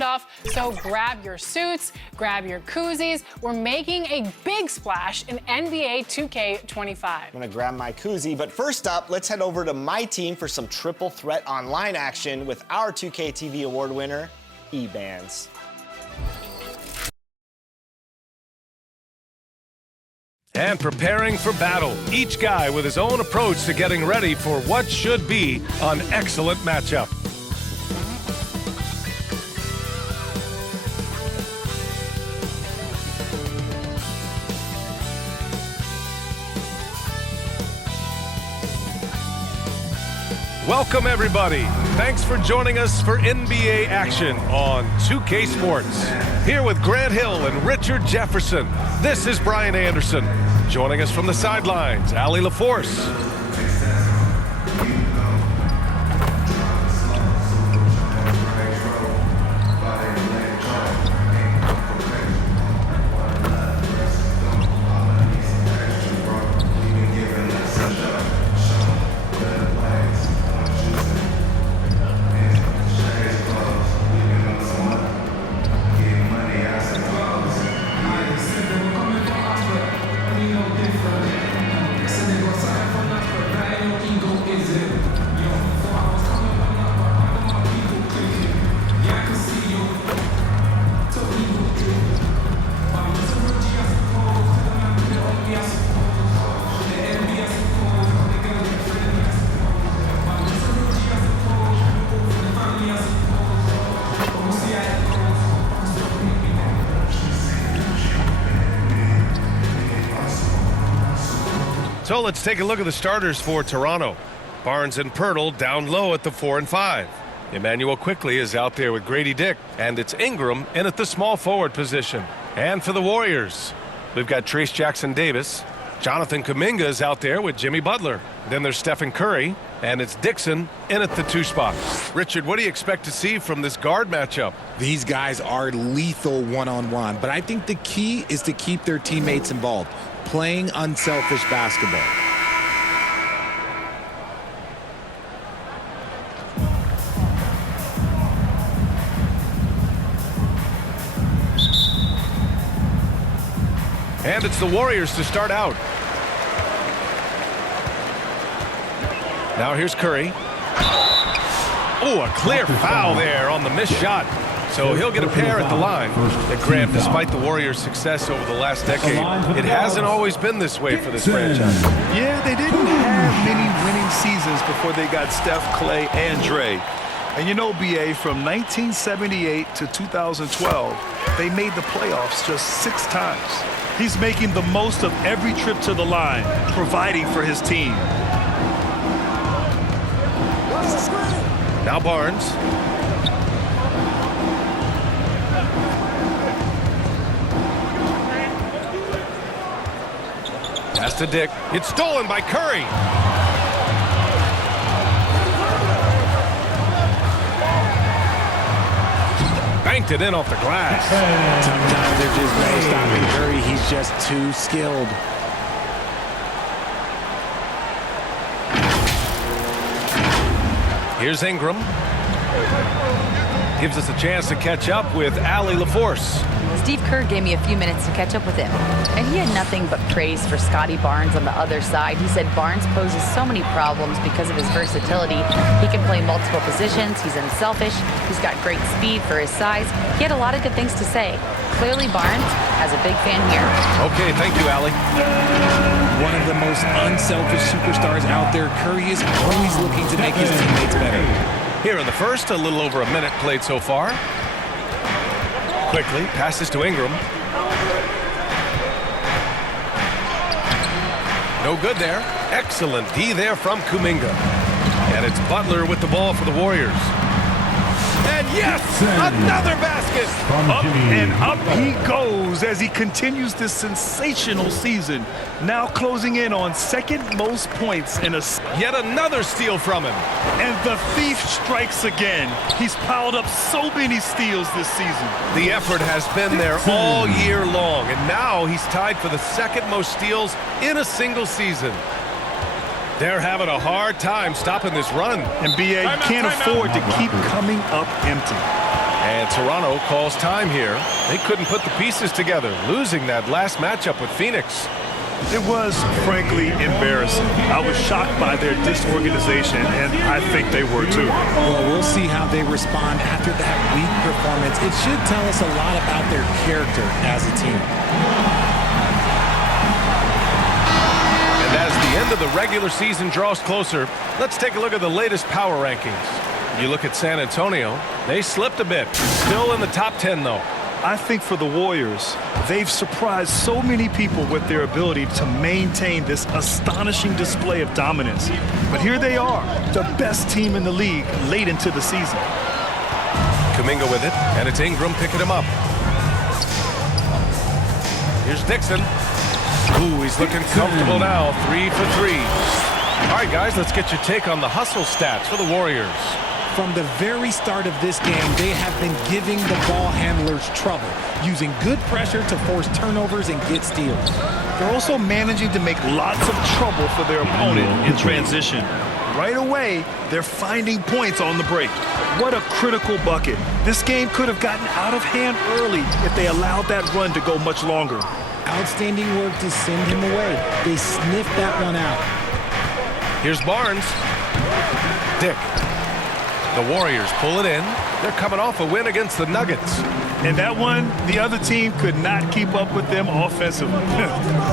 off. So grab your suits, grab your koozies. We're making a big splash in NBA 2K25. I'm gonna grab my koozie, but first up, let's head over to my team for some triple threat online action with our 2K TV award winner, E-Bands. And preparing for battle, each guy with his own approach to getting ready for what should be an excellent matchup. Welcome, everybody. Thanks for joining us for NBA action on 2K Sports. Here with Grant Hill and Richard Jefferson, this is Brian Anderson. Joining us from the sidelines, Allie LaForce. So let's take a look at the starters for Toronto. Barnes and Pirtle down low at the 4 and 5. Emmanuel Quickley is out there with Grady Dick, and it's Ingram in at the small forward position. And for the Warriors, we've got Trace Jackson-Davis. Jonathan Kuminga is out there with Jimmy Butler. Then there's Stephen Curry, and it's Dixon in at the 2 spot. Richard, what do you expect to see from this guard matchup? These guys are lethal one-on-one, but I think the key is to keep their teammates involved, playing unselfish basketball. And it's the Warriors to start out. Now here's Curry. Oh, a clear foul there on the missed shot. So he'll get a pair at the line. And Grant, despite the Warriors' success over the last decade, it hasn't always been this way for this franchise. Yeah, they didn't have many winning seasons before they got Steph, Clay, and Dre. And you know, BA, from 1978 to 2012, they made the playoffs just 6 times. He's making the most of every trip to the line, providing for his team. Now Barnes. Pass to Dick. It's stolen by Curry. Banked it in off the glass. Sometimes there's just no stopping Curry. He's just too skilled. Here's Ingram. Gives us a chance to catch up with Allie LaForce. Steve Kerr gave me a few minutes to catch up with him, and he had nothing but praise for Scotty Barnes on the other side. He said Barnes poses so many problems because of his versatility. He can play multiple positions, he's unselfish, he's got great speed for his size. He had a lot of good things to say. Clearly Barnes has a big fan here. Okay, thank you, Allie. One of the most unselfish superstars out there, Curry is always looking to make his teammates better. Here in the first, a little over a minute played so far. Quickly passes to Ingram. No good there. Excellent D there from Kuminga. And it's Butler with the ball for the Warriors. And yes, another basket. Up and up he goes as he continues this sensational season. Now closing in on second most points in a... Yet another steal from him. And the thief strikes again. He's piled up so many steals this season. The effort has been there all year long, and now he's tied for the second most steals in a single season. They're having a hard time stopping this run. And BA can't afford to keep coming up empty. And Toronto calls time here. They couldn't put the pieces together, losing that last matchup with Phoenix. It was, frankly, embarrassing. I was shocked by their disorganization, and I think they were too. Well, we'll see how they respond after that weak performance. It should tell us a lot about their character as a team. And as the end of the regular season draws closer, let's take a look at the latest power rankings. You look at San Antonio, they slipped a bit. Still in the top 10, though. I think for the Warriors, they've surprised so many people with their ability to maintain this astonishing display of dominance. But here they are, the best team in the league late into the season. Kuminga with it, and it's Ingram picking him up. Here's Dixon. Ooh, he's looking comfortable now, 3 for 3. All right, guys, let's get your take on the hustle stats for the Warriors. From the very start of this game, they have been giving the ball handlers trouble, using good pressure to force turnovers and get steals. They're also managing to make lots of trouble for their opponent in transition. Right away, they're finding points on the break. What a critical bucket. This game could have gotten out of hand early if they allowed that run to go much longer. Outstanding work to send him away. They sniffed that one out. Here's Barnes. Dick. The Warriors pull it in. They're coming off a win against the Nuggets. And that one, the other team could not keep up with them offensively.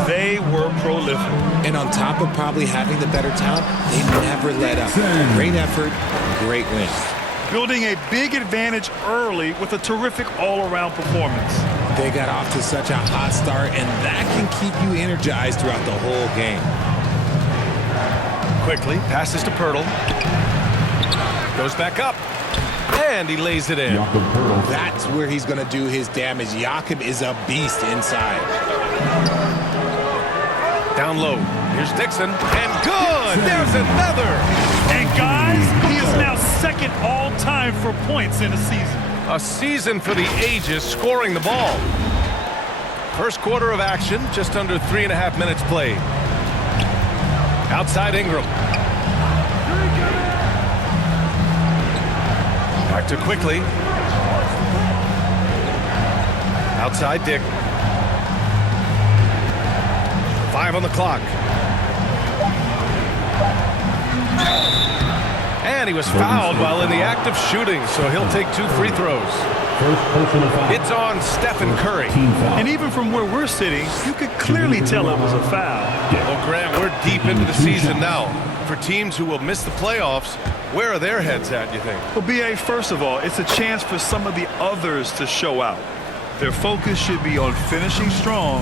They were prolific. And on top of probably having the better talent, they never let up. Great effort, great win. Building a big advantage early with a terrific all-around performance. They got off to such a hot start, and that can keep you energized throughout the whole game. Quickly, passes to Pirtle. Goes back up. And he lays it in. That's where he's going to do his damage. Jakob is a beast inside. Down low. Here's Dixon. And good! There's another! And guys, he is now second all-time for points in a season. A season for the ages, scoring the ball. First quarter of action, just under 3.5 minutes played. Outside Ingram. Back to Quickly. Outside Dick. 5 on the clock. And he was fouled while in the act of shooting, so he'll take 2 free throws. It's on Stephen Curry. And even from where we're sitting, you could clearly tell it was a foul. Well, Grant, we're deep into the season now. For teams who will miss the playoffs, where are their heads at, you think? Well, B.A., first of all, it's a chance for some of the others to show out. Their focus should be on finishing strong.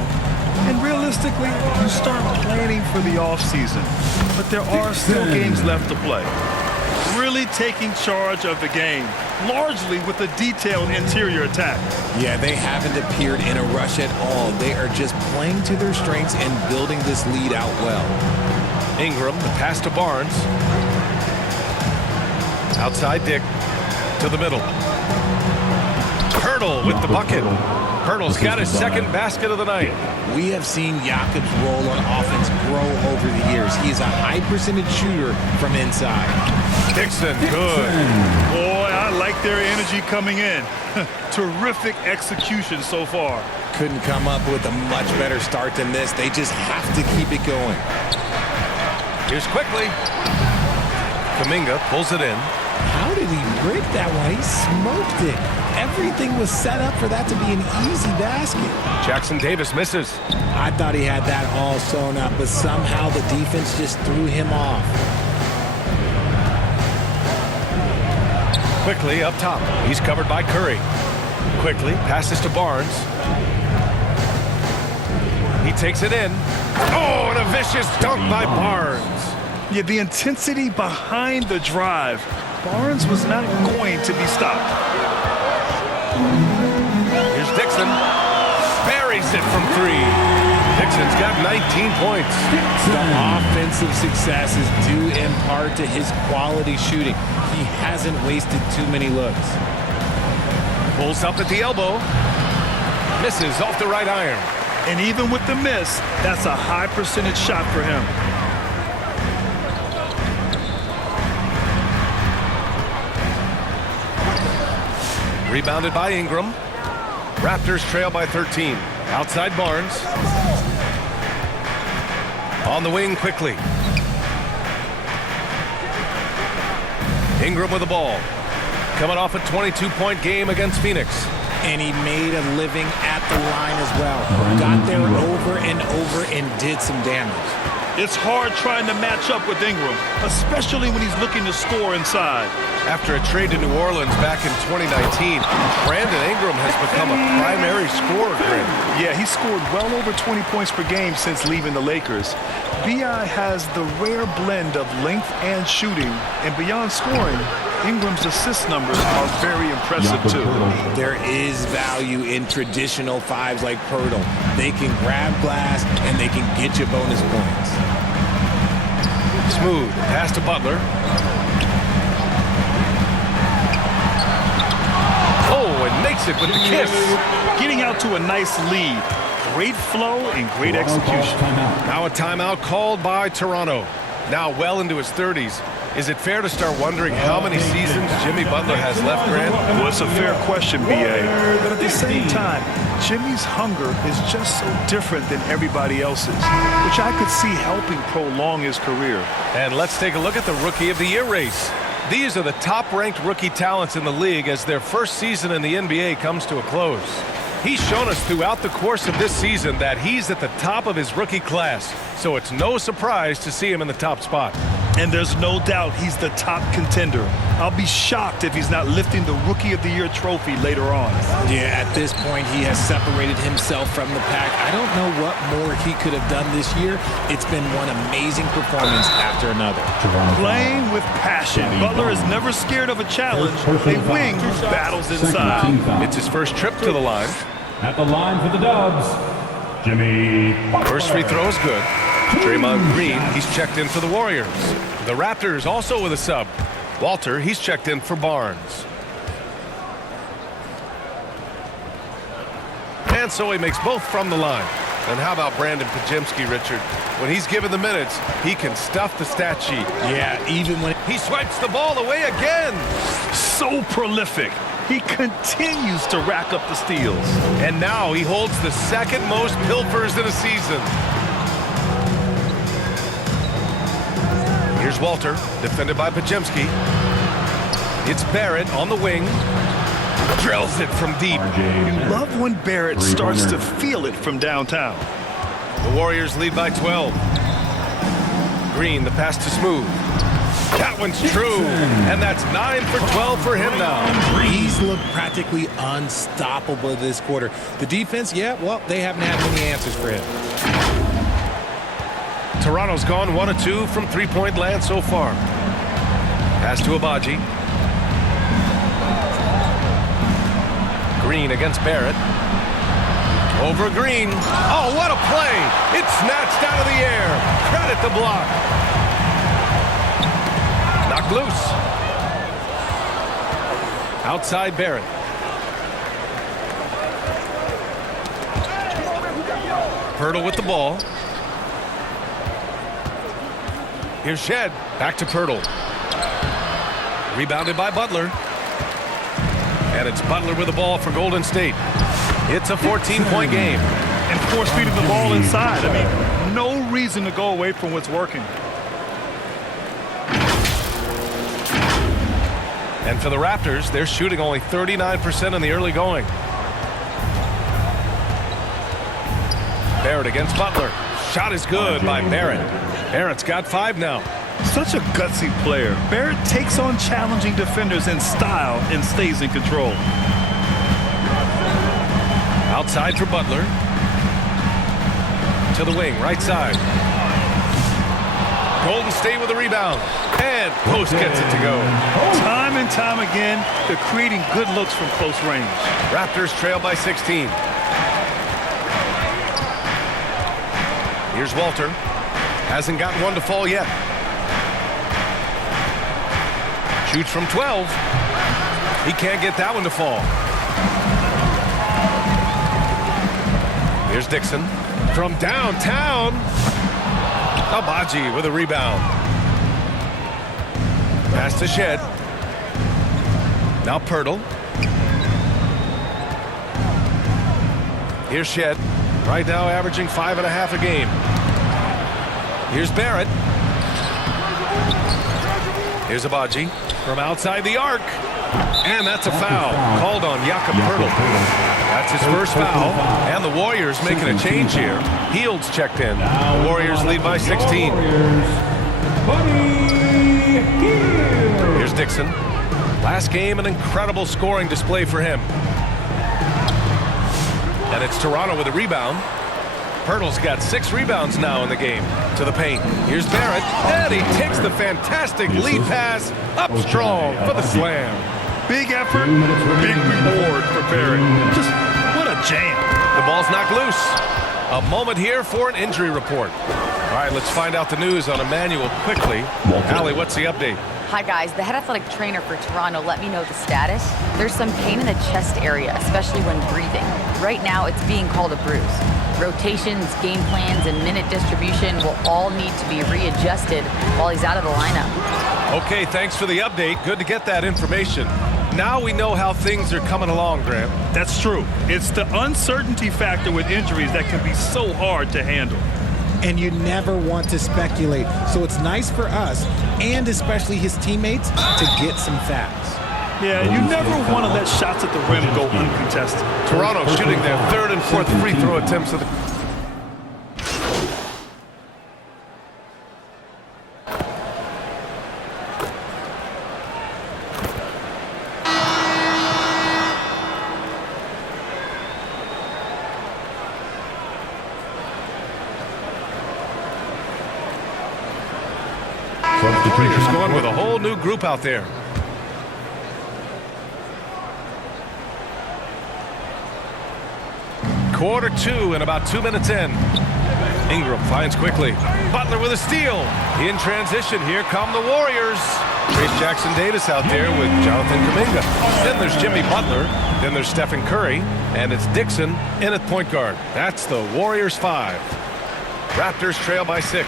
And realistically, you start planning for the offseason. But there are still games left to play. Really taking charge of the game, largely with a detailed interior attack. Yeah, they haven't appeared in a rush at all. They are just playing to their strengths and building this lead out well. Ingram, the pass to Barnes. Outside Dick, to the middle. Pirtle with the bucket. Pirtle's got his second basket of the night. We have seen Jakob's role on offense grow over the years. He's a high percentage shooter from inside. Dixon, good. Boy, I like their energy coming in. Terrific execution so far. Couldn't come up with a much better start than this. They just have to keep it going. Here's Quickly. Kuminga pulls it in. How did he break that one? He smoked it. Everything was set up for that to be an easy basket. Jackson Davis misses. I thought he had that all sewn up, but somehow the defense just threw him off. Quickly up top. He's covered by Curry. Quickly passes to Barnes. He takes it in. Oh, and a vicious dunk by Barnes. Yeah, the intensity behind the drive. Barnes was not going to be stopped. Here's Dixon. Buries it from 3. Dixon's got 19 points. The offensive success is due in part to his quality shooting. He hasn't wasted too many looks. Pulls up at the elbow. Misses off the right iron. And even with the miss, that's a high percentage shot for him. Rebounded by Ingram. Raptors trail by 13. Outside Barnes. On the wing quickly. Ingram with the ball. Coming off a 22-point game against Phoenix. And he made a living at the line as well. Got there over and over and did some damage. It's hard trying to match up with Ingram, especially when he's looking to score inside. After a trade to New Orleans back in 2019, Brandon Ingram has become a primary scorer. Yeah, he scored well over 20 points per game since leaving the Lakers. B.I. has the rare blend of length and shooting, and beyond scoring, Ingram's assist numbers are very impressive too. There is value in traditional fives like Pirtle. They can grab glass and they can get you bonus points. Smooth pass to Butler. Oh, and makes it with the kiss. Getting out to a nice lead. Great flow and great execution. Now a timeout called by Toronto. Now well into his 30s. Is it fair to start wondering how many seasons Jimmy Butler has left, Grant? Well, it's a fair question, B.A. But at the same time, Jimmy's hunger is just so different than everybody else's, which I could see helping prolong his career. And let's take a look at the Rookie of the Year race. These are the top-ranked rookie talents in the league as their first season in the NBA comes to a close. He's shown us throughout the course of this season that he's at the top of his rookie class, so it's no surprise to see him in the top spot. And there's no doubt he's the top contender. I'll be shocked if he's not lifting the Rookie of the Year trophy later on. Yeah, at this point, he has separated himself from the pack. I don't know what more he could have done this year. It's been one amazing performance after another. Playing with passion. Butler is never scared of a challenge. A wing battles inside. It's his first trip to the line. At the line for the Dubs, Jimmy Butler. First free throw is good. Draymond Green, he's checked in for the Warriors. The Raptors also with a sub. Walter, he's checked in for Barnes. And so he makes both from the line. And how about Brandon Pajemski, Richard? When he's given the minutes, he can stuff the stat sheet. Yeah, even when He swipes the ball away again. So prolific. He continues to rack up the steals. And now he holds the second most pilfers in a season. Here's Walter, defended by Pajemski. It's Barrett on the wing. Drills it from deep. You love when Barrett starts to feel it from downtown. The Warriors lead by 12. Green, the pass to Smooth. That one's true. And that's 9 for 12 for him now. He's looked practically unstoppable this quarter. The defense, yeah, well, they haven't had many answers for him. Toronto's gone 1 of 2 from three-point land so far. Pass to Abaji. Green against Barrett. Over Green. Oh, what a play! It's snatched out of the air. Credit the block. Knocked loose. Outside Barrett. Pirtle with the ball. Here's Shed. Back to Pirtle. Rebounded by Butler. And it's Butler with the ball for Golden State. It's a 14-point game. And force feeding the ball inside. I mean, no reason to go away from what's working. And for the Raptors, they're shooting only 39% in the early going. Barrett against Butler. Shot is good by Barrett. Barrett's got 5 now. Such a gutsy player. Barrett takes on challenging defenders in style and stays in control. Outside for Butler. To the wing, right side. Golden State with a rebound. And Post gets it to go. Time and time again, they're creating good looks from close range. Raptors trail by 16. Here's Walter. Hasn't gotten one to fall yet. Shoots from 12. He can't get that one to fall. Here's Dixon from downtown. Abaji with a rebound. Pass to Shed. Now Pirtle. Here's Shed. Right now averaging 5.5 a game. Here's Barrett. Here's Abaji from outside the arc. And that's a foul called on Jakob Poeltl. That's his first foul. And the Warriors making a change here. Heald's checked in. The Warriors lead by 16. Here's Dixon. Last game, an incredible scoring display for him. And it's Toronto with a rebound. Poeltl's got 6 rebounds now in the game. To the paint. Here's Barrett. And he takes the fantastic lead pass up strong for the slam. Big effort, big reward for Barrett. Just what a jam. The ball's knocked loose. A moment here for an injury report. All right, let's find out the news on Emmanuel quickly. Allie, what's the update? Hi, guys. The head athletic trainer for Toronto let me know the status. There's some pain in the chest area, especially when breathing. Right now, it's being called a bruise. Rotations, game plans, and minute distribution will all need to be readjusted while he's out of the lineup. Okay, thanks for the update. Good to get that information. Now we know how things are coming along, Grant. That's true. It's the uncertainty factor with injuries that can be so hard to handle. And you never want to speculate. So it's nice for us, and especially his teammates, to get some facts. Yeah, you never want to let shots at the rim go uncontested. Toronto shooting their 3rd and 4th free throw attempts of the... Warriors going with a whole new group out there. Quarter 2 and about 2 minutes in. Ingram finds quickly. Butler with a steal. In transition, here come the Warriors. Trace Jackson-Davis out there with Jonathan Kuminga. Then there's Jimmy Butler. Then there's Stephen Curry. And it's Dixon in at point guard. That's the Warriors 5. Raptors trail by 6.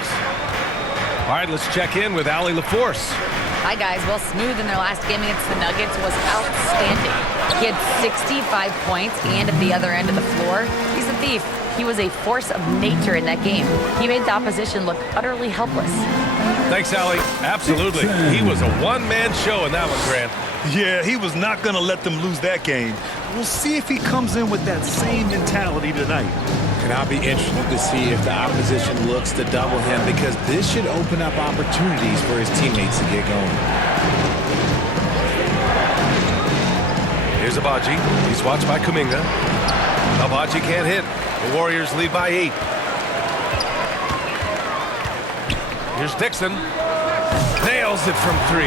All right, let's check in with Allie LaForce. Hi, guys. Well, Smooth in their last game against the Nuggets was outstanding. He had 65 points, and at the other end of the floor, he's a thief. He was a force of nature in that game. He made the opposition look utterly helpless. Thanks, Allie. Absolutely. He was a one-man show in that one, Grant. Yeah, he was not going to let them lose that game. We'll see if he comes in with that same mentality tonight. And I'll be interested to see if the opposition looks to double him, because this should open up opportunities for his teammates to get going. Here's Abaji. He's watched by Kuminga. Abaji can't hit. The Warriors lead by 8. Here's Dixon. Nails it from 3.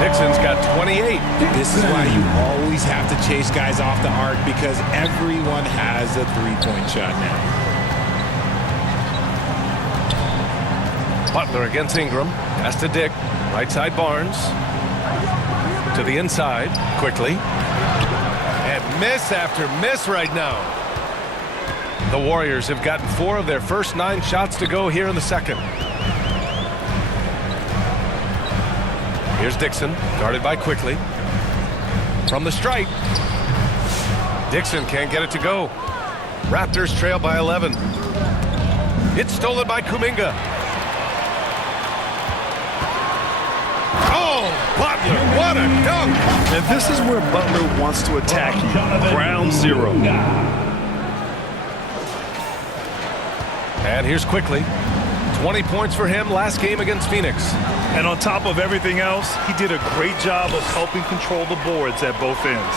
Dixon's got 28. This is why you always have to chase guys off the arc, because everyone has a three-point shot now. Butler against Ingram. Pass to Dick. Right side Barnes. To the inside. Quickly. And miss after miss right now. The Warriors have gotten 4 of their first 9 shots to go here in the second. Here's Dixon, guarded by Quickly. From the stripe. Dixon can't get it to go. Raptors trail by 11. It's stolen by Kuminga. Oh, Butler, what a dunk! And this is where Butler wants to attack you. Ground 0. And here's Quickly. 20 points for him last game against Phoenix. And on top of everything else, he did a great job of helping control the boards at both ends.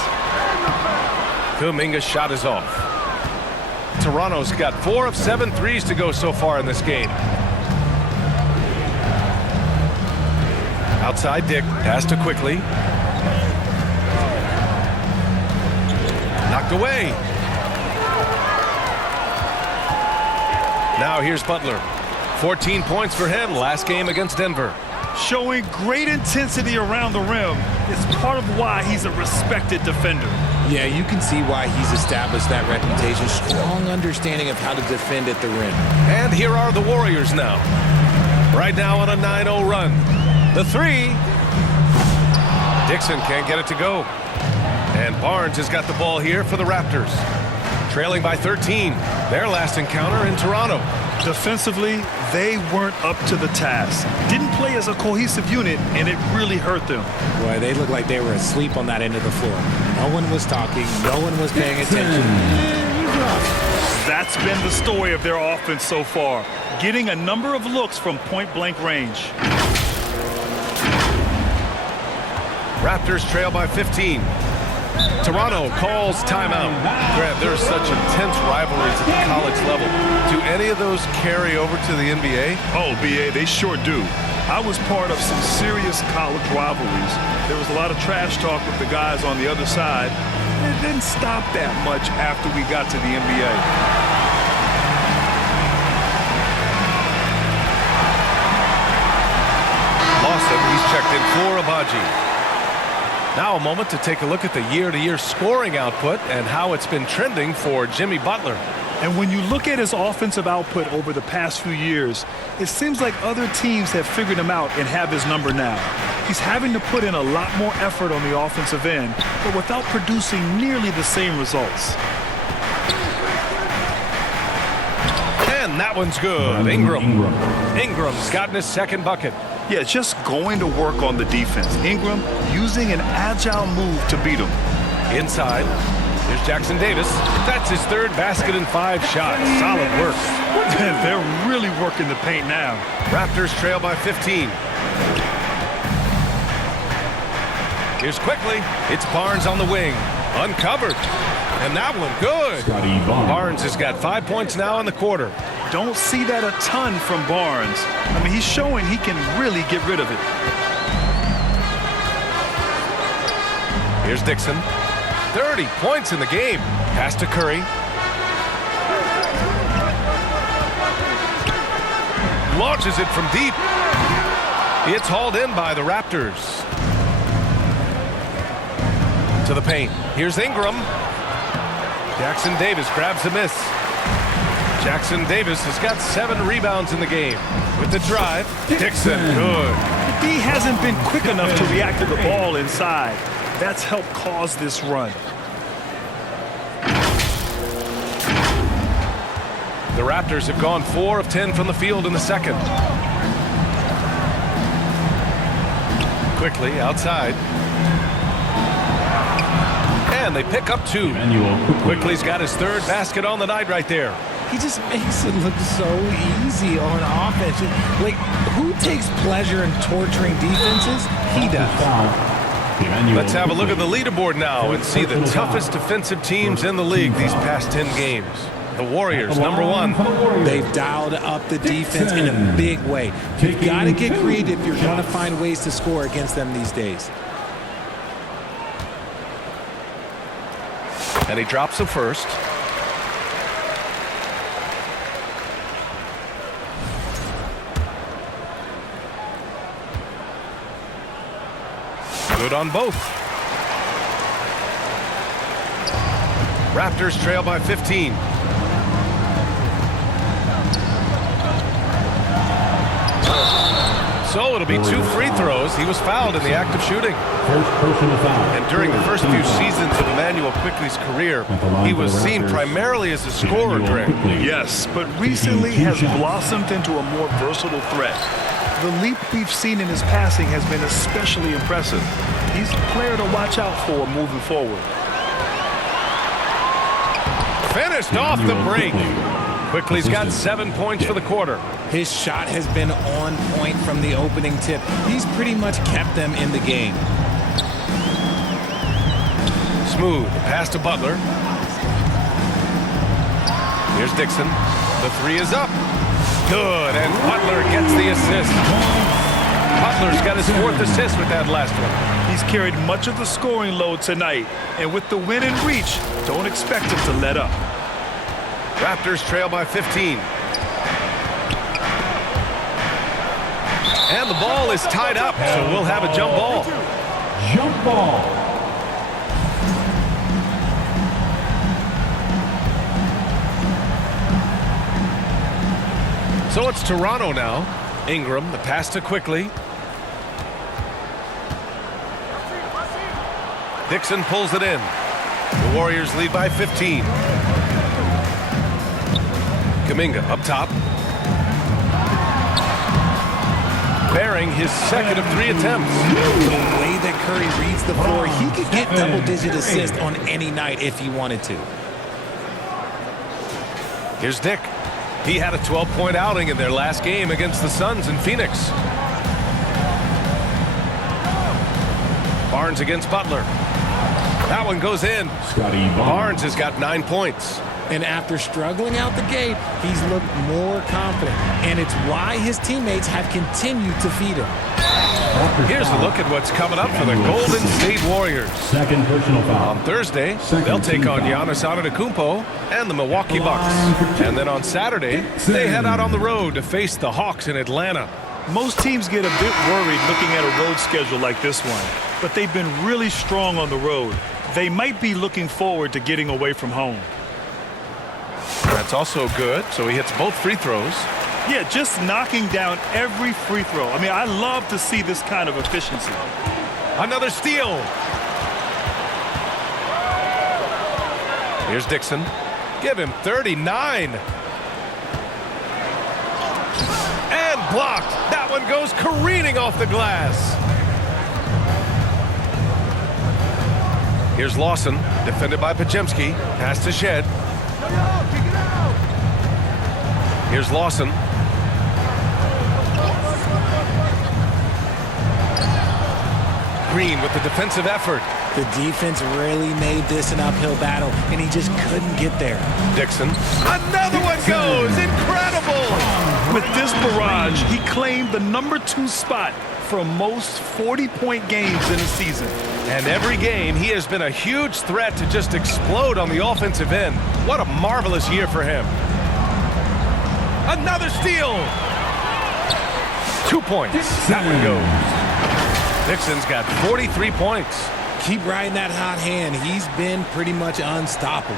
Kuminga's shot is off. Toronto's got 4 of 7 threes to go so far in this game. Outside Dick, pass to Quickly. Knocked away. Now here's Butler. 14 points for him last game against Denver. Showing great intensity around the rim is part of why he's a respected defender. Yeah, you can see why he's established that reputation. Strong understanding of how to defend at the rim. And here are the Warriors now. Right now on a 9-0 run. The 3. Dixon can't get it to go. And Barnes has got the ball here for the Raptors. trailing by 13. Their last encounter in Toronto. Defensively, they weren't up to the task. Didn't play as a cohesive unit, and it really hurt them. Boy, they looked like they were asleep on that end of the floor. No one was talking. No one was paying attention. It was rough. That's been the story of their offense so far, getting a number of looks from point-blank range. Raptors trail by 15. Toronto calls timeout. Grant, there's such intense rivalries at the college level. Do any of those carry over to the NBA? Oh, BA, they sure do. I was part of some serious college rivalries. There was a lot of trash talk with the guys on the other side. It didn't stop that much after we got to the NBA. Lawson, he's checked in for Abaji. Now a moment to take a look at the year-to-year scoring output and how it's been trending for Jimmy Butler. And when you look at his offensive output over the past few years, it seems like other teams have figured him out and have his number now. He's having to put in a lot more effort on the offensive end, but without producing nearly the same results. And that one's good. Ingram's gotten his second bucket. Yeah, just going to work on the defense. Ingram using an agile move to beat him. Inside, there's Jackson Davis. That's his third basket in 5 shots. Solid work. They're really working the paint now. Raptors trail by 15. Here's quickly. It's Barnes on the wing. Uncovered. And that one good. Barnes has got 5 points now in the quarter. Don't see that a ton from Barnes. I mean, he's showing he can really get rid of it. Here's Dixon. 30 points in the game. Pass to Curry. Launches it from deep. It's hauled in by the Raptors. To the paint. Here's Ingram. Jackson Davis grabs a miss. Jackson Davis has got 7 rebounds in the game. With the drive, Dixon, good. He hasn't been quick enough to react to the ball inside. That's helped cause this run. The Raptors have gone 4 of 10 from the field in the second. Quickly outside. And they pick up 2. Quickly's got his third basket on the night right there. He just makes it look so easy on offense. Like, who takes pleasure in torturing defenses? He does. Let's have a look at the leaderboard now and see the toughest defensive teams in the league these past 10 games. The Warriors, number 1. They've dialed up the defense in a big way. You've got to get creative if you're going to find ways to score against them these days. And he drops the first. Good on both. Raptors trail by 15. So it'll be 2 free throws. He was fouled in the act of shooting. And during the first few seasons of Emmanuel Quickley's career, he was seen primarily as a scorer, Greg. Yes, but recently has blossomed into a more versatile threat. The leap we've seen in his passing has been especially impressive. He's a player to watch out for moving forward. Finished off the break. Quickley's got 7 points for the quarter. His shot has been on point from the opening tip. He's pretty much kept them in the game. Smooth, pass to Butler. Here's Dixon. The 3 is up. Good, and Butler gets the assist. Butler's got his 4th assist with that last one. He's carried much of the scoring load tonight, and with the win in reach, don't expect him to let up. Raptors trail by 15. And the ball is tied up, so we'll have a jump ball. Jump ball. So it's Toronto now. Ingram, the pass to Quickly. Dixon pulls it in. The Warriors lead by 15. Kuminga up top. Bearing his second of 3 attempts. The way that Curry reads the floor, he could get double-digit assists on any night if he wanted to. Here's Dick. He had a 12-point outing in their last game against the Suns in Phoenix. Barnes against Butler. That one goes in. Barnes has got 9 points. And after struggling out the gate, he's looked more confident. And it's why his teammates have continued to feed him. Here's a look at what's coming up for the Golden State Warriors. Second personal foul. On Thursday, they'll take on Giannis Antetokounmpo and the Milwaukee Bucks. And then on Saturday, they head out on the road to face the Hawks in Atlanta. Most teams get a bit worried looking at a road schedule like this one, but they've been really strong on the road. They might be looking forward to getting away from home. That's also good, so he hits both free throws. Yeah, just knocking down every free throw. I mean, I love to see this kind of efficiency. Another steal. Here's Dixon. Give him 39. And blocked. That one goes careening off the glass. Here's Lawson, defended by Pajemski. Pass to Shed. Here's Lawson. Green with the defensive effort. The defense really made this an uphill battle, and he just couldn't get there. Dixon. Another one goes. Incredible. With this barrage, he claimed the #2 spot for most 40-point games in a season. And every game, he has been a huge threat to just explode on the offensive end. What a marvelous year for him. Another steal. 2 points. That one goes. Dixon's got 43 points. Keep riding that hot hand. He's been pretty much unstoppable.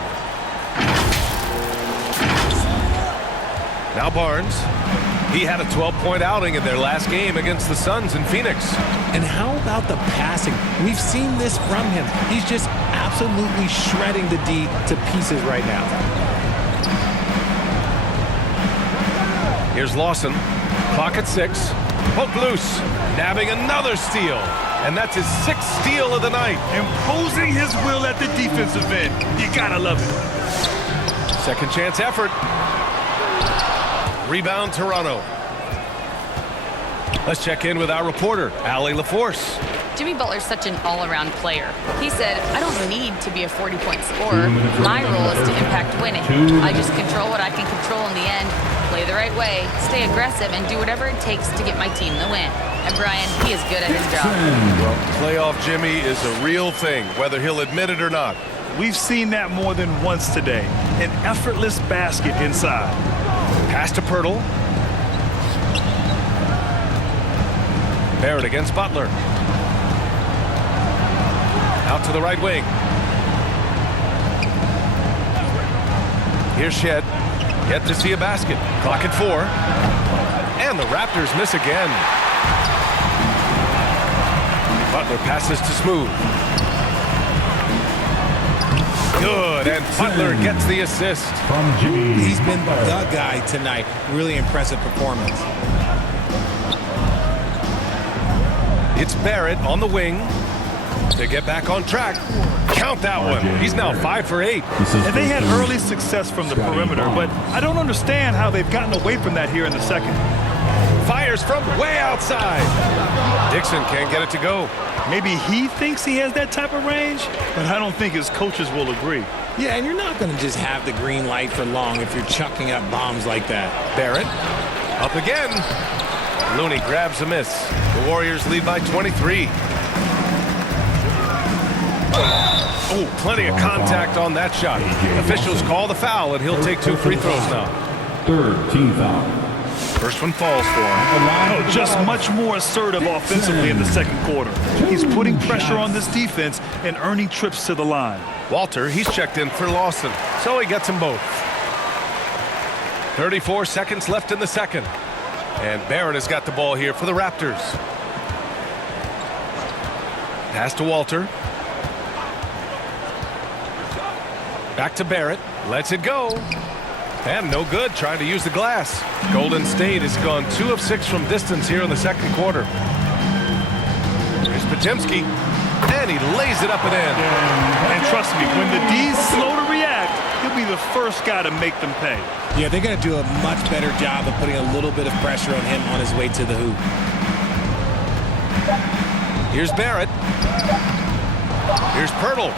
Now Barnes. He had a 12-point outing in their last game against the Suns in Phoenix. And how about the passing? We've seen this from him. He's just absolutely shredding the D to pieces right now. Here's Lawson. Clock at 6. Poke loose. Nabbing another steal. And that's his 6th steal of the night. Imposing his will at the defensive end. You gotta love it. Second chance effort. Rebound Toronto. Let's check in with our reporter, Allie LaForce. Jimmy Butler's such an all-around player. He said, I don't need to be a 40-point scorer. My role is to impact winning. I just control what I can control in the end, play the right way, stay aggressive, and do whatever it takes to get my team the win. And Brian, he is good at his job. Well, playoff Jimmy is a real thing, whether he'll admit it or not. We've seen that more than once today. An effortless basket inside. Pass to Pirtle. Barrett against Butler. Out to the right wing. Here's Shed. Yet to see a basket. Clock at 4. And the Raptors miss again. Butler passes to Smooth. Good, and Butler gets the assist. From Jimmy. He's been the guy tonight. Really impressive performance. It's Barrett on the wing to get back on track. Count that one. He's now 5 for 8. And they had early success from the perimeter, but I don't understand how they've gotten away from that here in the second. Fires from way outside. Dixon can't get it to go. Maybe he thinks he has that type of range, but I don't think his coaches will agree. Yeah, and you're not going to just have the green light for long if you're chucking up bombs like that. Barrett up again. Looney grabs a miss. The Warriors lead by 23. Oh, plenty of contact on that shot. Officials call the foul, and he'll take 2 free throws now. Third team foul. First one falls for him. Oh, just much more assertive offensively in the second quarter. He's putting pressure on this defense and earning trips to the line. Walter, he's checked in for Lawson, so he gets them both. 34 seconds left in the second. And Barrett has got the ball here for the Raptors. Pass to Walter. Back to Barrett. Lets it go. And no good, trying to use the glass. Golden State has gone 2 of 6 from distance here in the second quarter. Here's Podziemski, and he lays it up and in. And trust me, when the D's slow to react, he'll be the first guy to make them pay. Yeah, they're going to do a much better job of putting a little bit of pressure on him on his way to the hoop. Here's Barrett. Here's Pirtle.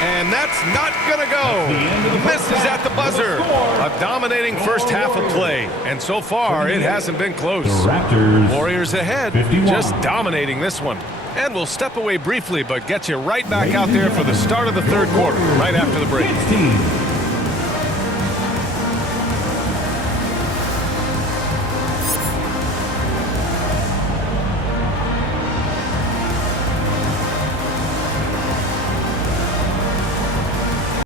And that's not going to go. Misses at the buzzer. A dominating first half of play. And so far, it hasn't been close. Raptors. Warriors ahead, 51. just dominating this one. And we'll step away briefly, but get you right back out there for the start of the third quarter, right after the break. 16.